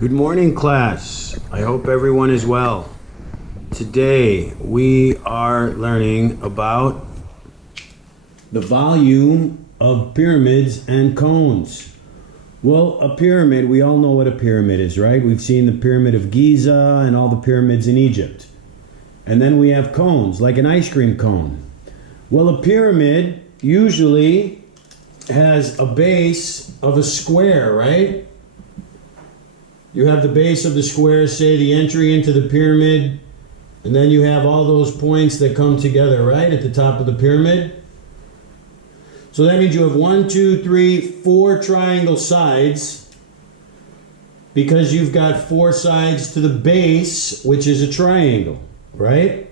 Good morning, class. I hope everyone is well. Today we are learning about the volume of pyramids and cones. Well, a pyramid, we all know what a pyramid is, right? We've seen the Pyramid of Giza and all the pyramids in Egypt. And then we have cones, like an ice cream cone. Well, a pyramid usually has a base of a square, right? You have the base of the square, say the entry into the pyramid, and then you have all those points that come together, right, at the top of the pyramid. So that means you have 1, 2, 3, 4 triangle sides, because you've got 4 sides to the base, which is a triangle, right?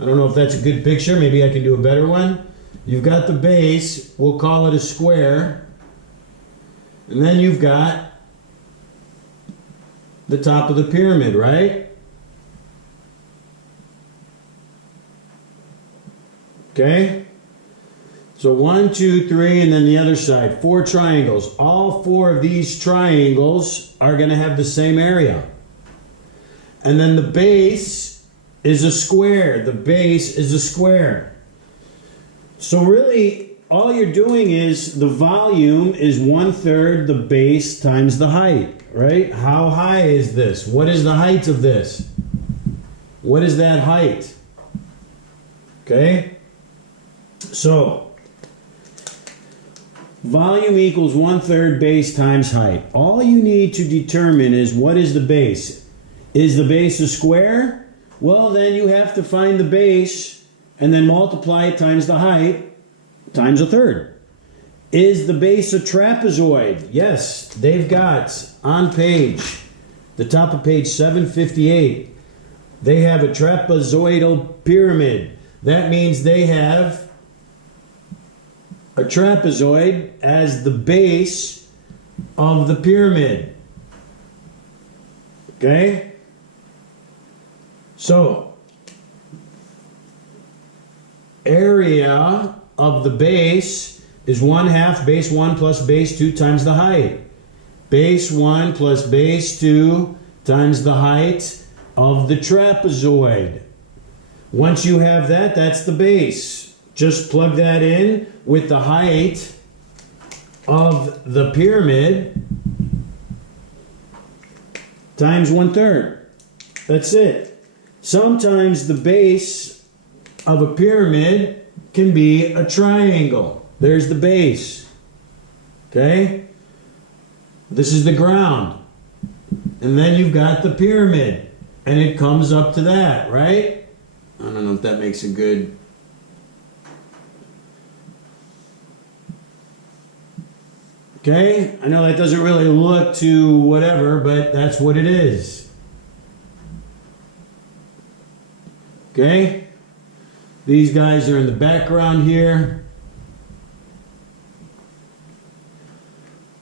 I don't know if that's a good picture. Maybe I can do a better one. You've got the base, we'll call it a square, and then you've got the top of the pyramid, right? Okay? So 1, 2, 3, and then the other side. 4 triangles. All 4 of these triangles are going to have the same area. And then the base is a square. The base is a square. So really, all you're doing is the volume is 1/3 the base times the height. Right? How high is this? What is the height of this? What is that height? Okay? So, volume equals 1/3 base times height. All you need to determine is what is the base. Is the base a square? Well, then you have to find the base and then multiply it times the height times 1/3. Is the base a trapezoid? Yes, they've got on the top of page 758, they have a trapezoidal pyramid. That means they have a trapezoid as the base of the pyramid. Okay? So, area of the base is 1/2 base 1 plus base 2 times the height. Base 1 plus base 2 times the height of the trapezoid. Once you have that, that's the base. Just plug that in with the height of the pyramid times 1/3. That's it. Sometimes the base of a pyramid can be a triangle. There's the base. Okay? This is the ground. And then you've got the pyramid. And it comes up to that, right? I don't know if that makes a good... Okay? I know that doesn't really look to whatever, but that's what it is. Okay? These guys are in the background here.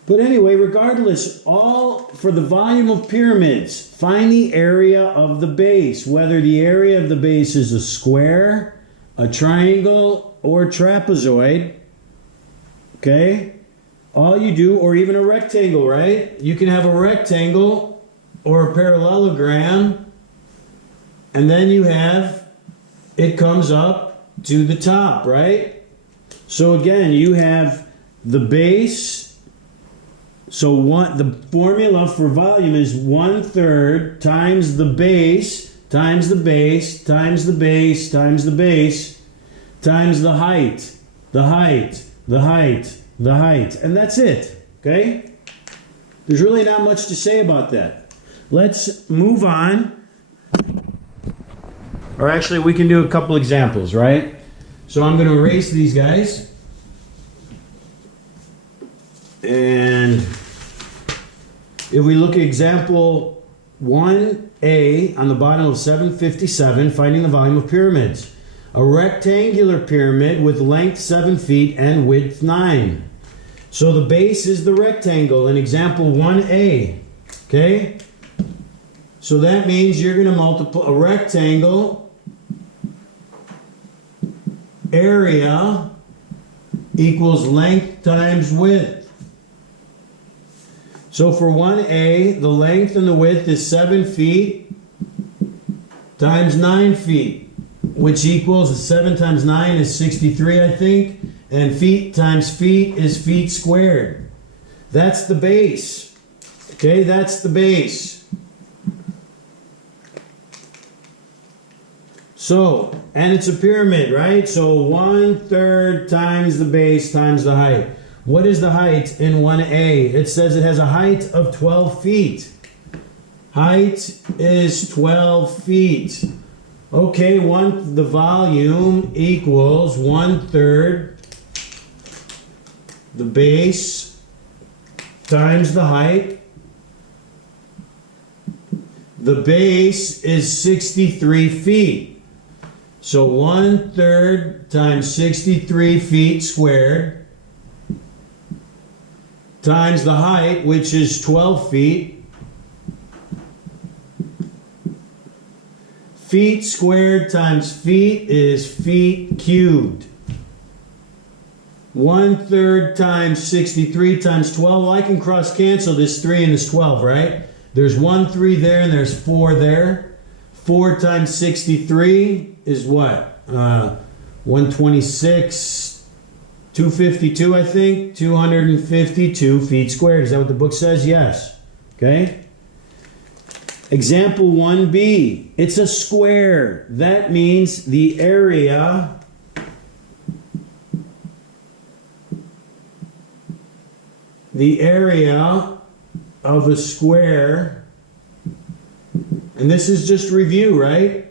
But anyway, regardless, all for the volume of pyramids, find the area of the base, whether the area of the base is a square, a triangle, or a trapezoid. Okay? All you do, or even a rectangle, right? You can have a rectangle or a parallelogram, and then you have, it comes up to the top, right? So again, you have the base. So the formula for volume is 1/3 times the base, times the base, times the base, times the base, times the height, the height, the height, the height. And that's it, okay? There's really not much to say about that. Let's move on. Or actually, we can do a couple examples, right? So I'm going to erase these guys. And if we look at example 1A on the bottom of 757, finding the volume of pyramids. A rectangular pyramid with length 7 feet and width 9. So the base is the rectangle in example 1A. Okay? So that means you're going to multiply a rectangle area equals length times width. So for 1A, the length and the width is 7 feet times 9 feet, which equals 7 times 9 is 63, I think. And feet times feet is feet squared. That's the base. Okay, that's the base. So, and it's a pyramid, right? So 1/3 times the base times the height. What is the height in 1A? It says it has a height of 12 feet. Height is 12 feet. Okay, the volume equals 1/3 the base times the height. The base is 63 feet. So 1/3 times 63 feet squared times the height, which is 12 feet. Feet squared times feet is feet cubed. 1/3 times 63 times 12. Well, I can cross cancel this 3 and this 12, right? There's 1 3 there and there's 4 there. 4 times 63 is what? 126, 252, I think. 252 feet squared. Is that what the book says? Yes. Okay. Example 1B. It's a square. That means the area of a square, and this is just review, right,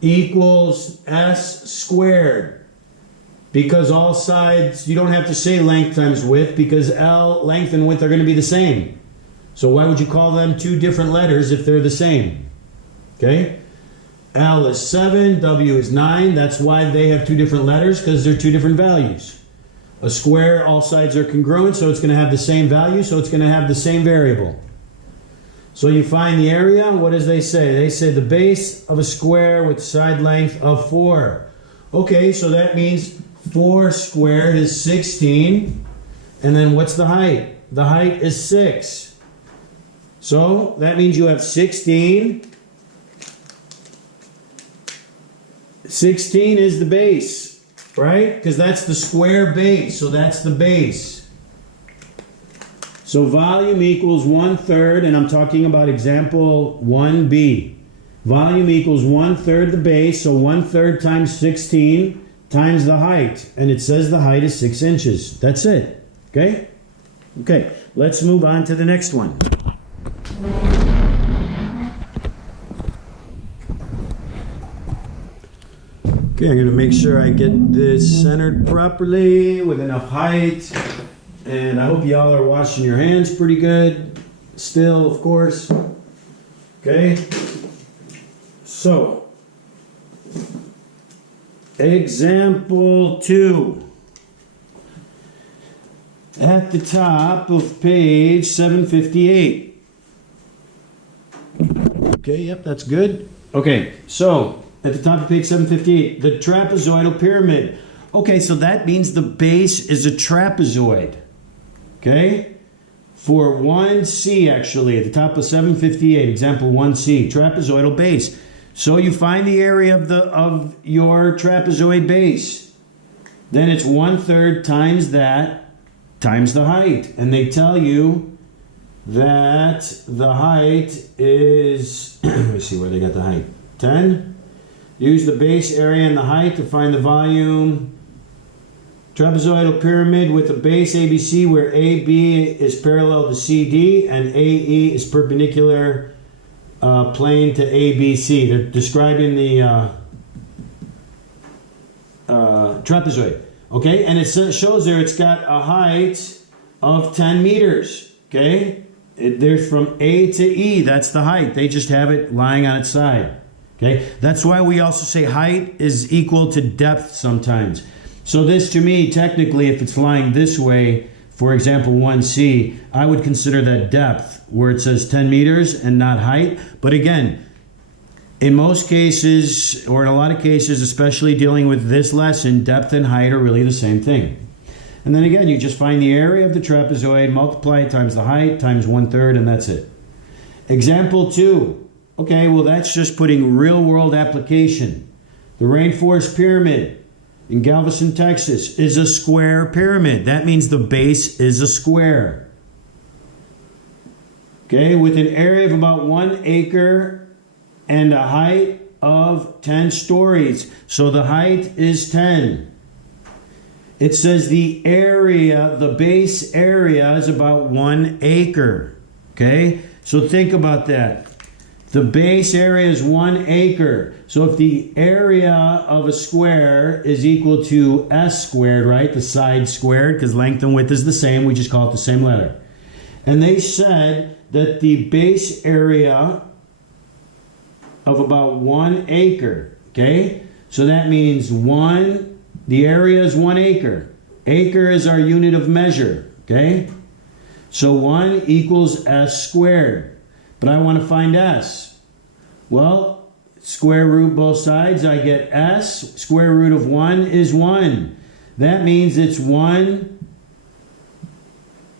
equals S squared. Because all sides, you don't have to say length times width, because length and width are going to be the same. So why would you call them two different letters if they're the same? Okay? L is 7, W is 9. That's why they have two different letters, because they're two different values. A square, all sides are congruent, so it's going to have the same value, so it's going to have the same variable. So you find the area. What does they say? They say the base of a square with side length of 4. Okay, so that means 4 squared is 16. And then what's the height? The height is 6. So that means you have 16. 16 is the base. Right? Because that's the square base. So that's the base. So volume equals 1/3, and I'm talking about example 1B. Volume equals 1/3 the base, so 1/3 times 16 times the height. And it says the height is 6 inches. That's it. Okay? Okay, let's move on to the next one. Okay, I'm going to make sure I get this centered properly with enough height. And I hope y'all are washing your hands pretty good. Still, of course. Okay. So, example 2. At the top of page 758. Okay, yep, that's good. Okay, so at the top of page 758, the trapezoidal pyramid. Okay, so that means the base is a trapezoid. Okay? For 1C, actually, at the top of 758, example 1C, trapezoidal base. So you find the area of your trapezoid base. Then it's 1/3 times that times the height. And they tell you that the height is, let me see where they got the height, 10. Use the base area and the height to find the volume. Trapezoidal pyramid with a base ABC where AB is parallel to CD and AE is perpendicular plane to ABC. They're describing the trapezoid. Okay, and it shows there it's got a height of 10 meters. Okay, there's from A to E. That's the height. They just have it lying on its side. Okay, that's why we also say height is equal to depth sometimes. So this, to me, technically, if it's lying this way, for example, 1C, I would consider that depth, where it says 10 meters and not height. But again, in most cases, or in a lot of cases, especially dealing with this lesson, depth and height are really the same thing. And then again, you just find the area of the trapezoid, multiply it times the height, times 1/3, and that's it. Example 2. Okay, well, that's just putting real-world application. The Rainforest Pyramid in Galveston, Texas is a square pyramid. That means the base is a square. Okay, with an area of about 1 acre and a height of 10 stories. So the height is 10. It says the area, the base area is about 1 acre. Okay, so think about that. The base area is 1 acre. So if the area of a square is equal to s squared, right? The side squared, because length and width is the same. We just call it the same letter. And they said that the base area of about 1 acre, okay? So that means the area is 1 acre. Acre is our unit of measure, okay? So 1 equals s squared. But I want to find s. Well, square root both sides, I get s. Square root of 1 is 1. That means it's 1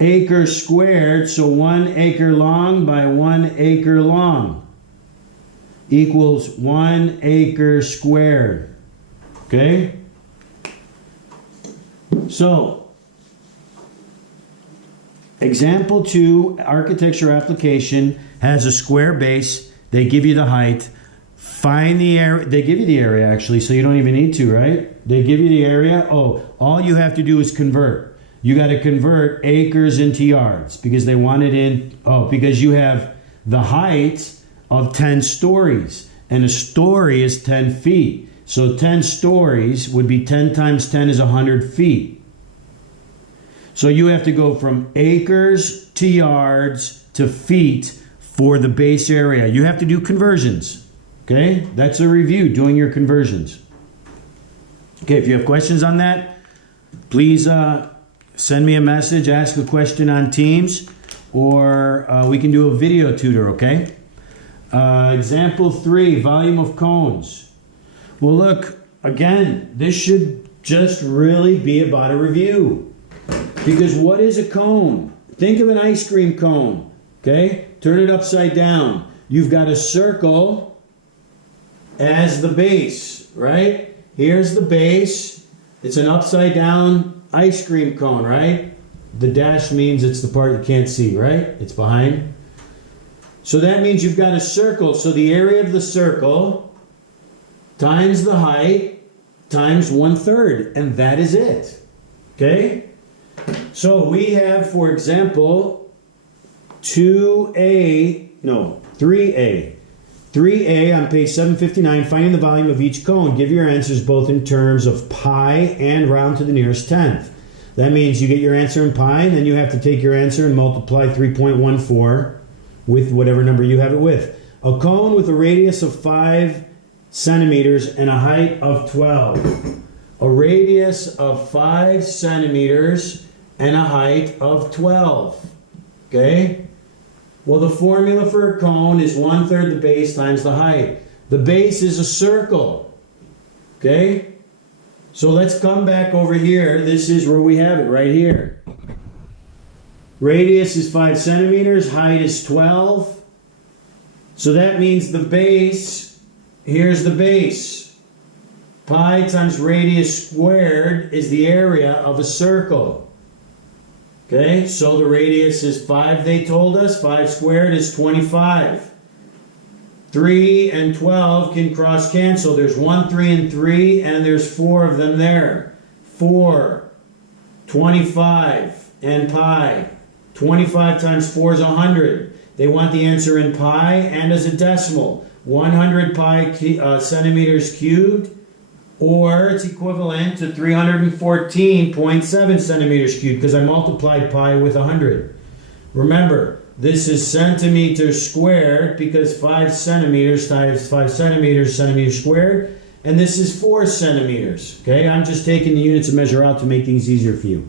acre squared, so 1 acre long by 1 acre long equals 1 acre squared. Okay? So, example 2, architecture application, has a square base. They give you the height. Find the area. They give you the area, actually, so you don't even need to, right? They give you the area. Oh, all you have to do is convert. You got to convert acres into yards because they want it in, because you have the height of 10 stories. And a story is 10 feet. So 10 stories would be 10 times 10 is 100 feet. So you have to go from acres to yards to feet for the base area. You have to do conversions. Okay? That's a review, doing your conversions. Okay, if you have questions on that, please send me a message, ask a question on Teams, or we can do a video tutor, okay? Example 3, volume of cones. Well, look, again, this should just really be about a review. Because what is a cone? Think of an ice cream cone, okay? Turn it upside down. You've got a circle as the base, right? Here's the base. It's an upside down ice cream cone, right? The dash means it's the part you can't see, right? It's behind. So that means you've got a circle. So the area of the circle times the height times 1/3, and that is it. Okay? So we have, for example, 3A. 3A on page 759, finding the volume of each cone. Give your answers both in terms of pi and round to the nearest tenth. That means you get your answer in pi, and then you have to take your answer and multiply 3.14 with whatever number you have it with. A cone with a radius of 5 centimeters and a height of 12. A radius of 5 centimeters and a height of 12. Okay? Well, the formula for a cone is 1/3 the base times the height. The base is a circle. Okay? So let's come back over here. This is where we have it, right here. Radius is 5 centimeters, height is 12. So that means the base, here's the base. Pi times radius squared is the area of a circle. Okay, so the radius is 5, they told us. 5 squared is 25. 3 and 12 can cross cancel. There's 1, 3, and 3, and there's 4 of them there. 4, 25, and pi. 25 times 4 is 100. They want the answer in pi and as a decimal. 100 pi centimeters cubed, or it's equivalent to 314.7 centimeters cubed because I multiplied pi with 100. Remember, this is centimeters squared because 5 centimeters times 5 centimeters, centimeters squared, and this is 4 centimeters. Okay, I'm just taking the units of measure out to make things easier for you.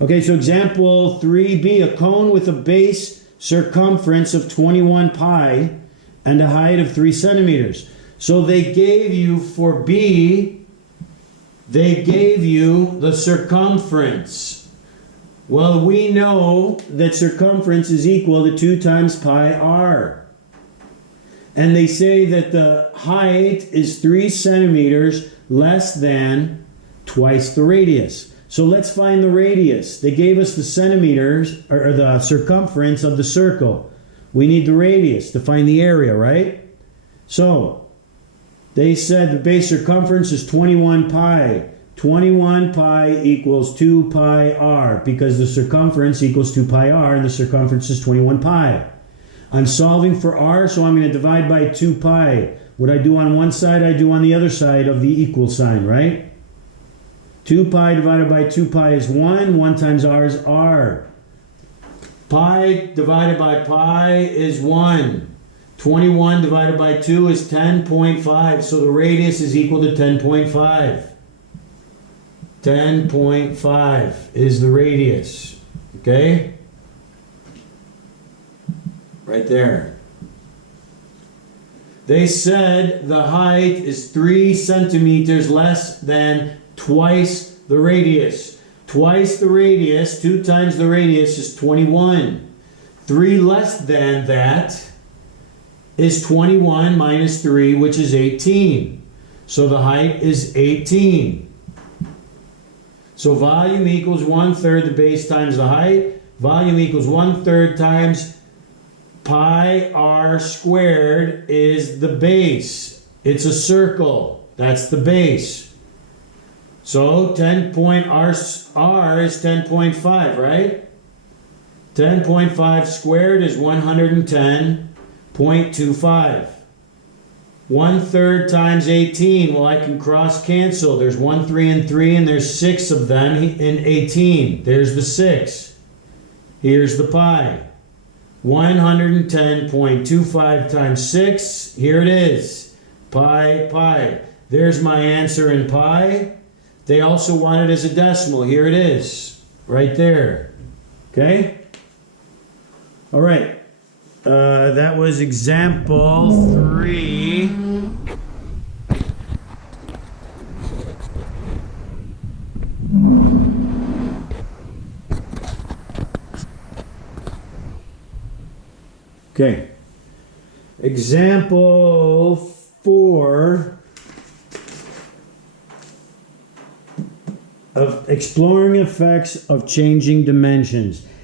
Okay, so example 3b, a cone with a base circumference of 21 pi and a height of 3 centimeters. So they gave you for B they gave you the circumference. Well, we know that circumference is equal to 2 times pi r. And they say that the height is 3 centimeters less than twice the radius. So let's find the radius. They gave us the centimeters, or the circumference of the circle. We need the radius to find the area, right? So, they said the base circumference is 21 pi. 21 pi equals 2 pi r, because the circumference equals 2 pi r, and the circumference is 21 pi. I'm solving for r, so I'm going to divide by 2 pi. What I do on one side, I do on the other side of the equal sign, right? 2 pi divided by 2 pi is 1. 1 times r is r. Pi divided by pi is 1. 21 divided by 2 is 10.5. So the radius is equal to 10.5. 10.5 is the radius. Okay? Right there. They said the height is 3 centimeters less than twice the radius. Twice the radius, 2 times the radius is 21. 3 less than that is 21 minus 3, which is 18. So the height is 18. So volume equals 1/3 the base times the height. Volume equals 1/3 times pi r squared is the base. It's a circle. That's the base. So 10.r is 10.5, right? 10.5 squared is 110.25. 1/3 times 18. Well, I can cross cancel. There's 1, 3, and 3, and there's 6 of them in 18. There's the 6. Here's the pi. 110.25 times 6. Here it is. Pi. There's my answer in pi. They also want it as a decimal. Here it is. Right there. Okay? All right. That was example 3. Okay. Example 4 of exploring effects of changing dimensions.